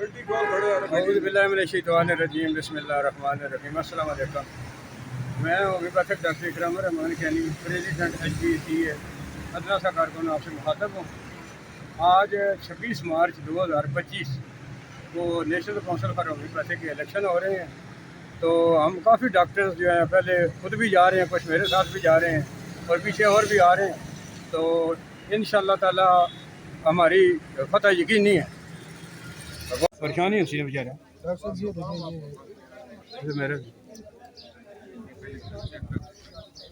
औज़ुबिल्लाहिमिनश्शैतानिर्रजीम बिस्मिल्लाहिर्रहमानिर्रहीम। अस्सलाम वालेकुम। मैं होम्योपैथिक डॉक्टर इकराम रहमान कैनी प्रेसिडेंट HPC है अदना सा कारकुन आपसे मुखातब हूँ। आज 26 मार्च 2025 को नेशनल काउंसिल फॉर होम्योपैथी के इलेक्शन हो रहे हैं। तो हम काफ़ी डॉक्टर्स जो हैं पहले खुद भी जा रहे हैं, कुछ मेरे साथ भी जा रहे हैं और पीछे और भी आ रहे हैं। तो इंशाअल्लाह ताला हमारी फतह यकीनी है। परेशानी होती है बेचारा मेरे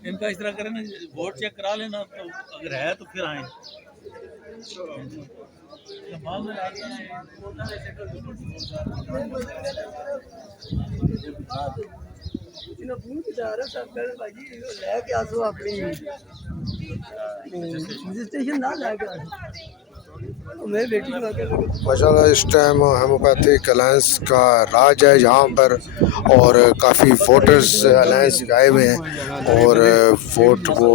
इनका इस तरह करें ना, वोट चेक करा लेना, तो अगर है तो फिर आए। माशाल्लाह इस टाइम होम्योपैथिक अलायंस का राज है यहाँ पर, और काफ़ी वोटर्स अलायंस आए हुए हैं और वोट वो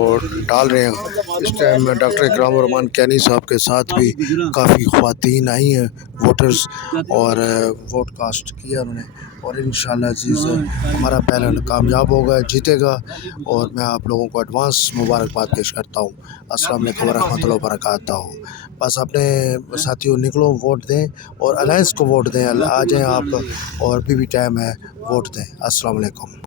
डाल रहे हैं। इस टाइम डॉक्टर इकराम रहमान कैनी साहब के साथ भी काफ़ी ख़वातीन आई हैं वोटर्स, और वोट कास्ट किया उन्होंने, और इंशाल्लाह अज़ीज़ हमारा पैनल कामयाब होगा, जीतेगा। और मैं आप लोगों को एडवांस मुबारकबाद पेश करता हूँ। अस्सलाम वालेकुम रहमतुल्लाहि व बरकातहू। बस अपने साथियों निकलो, वोट दें और अलायंस को वोट दें। आ जाएँ आप, और भी टाइम है, वोट दें। अस्सलाम वालेकुम।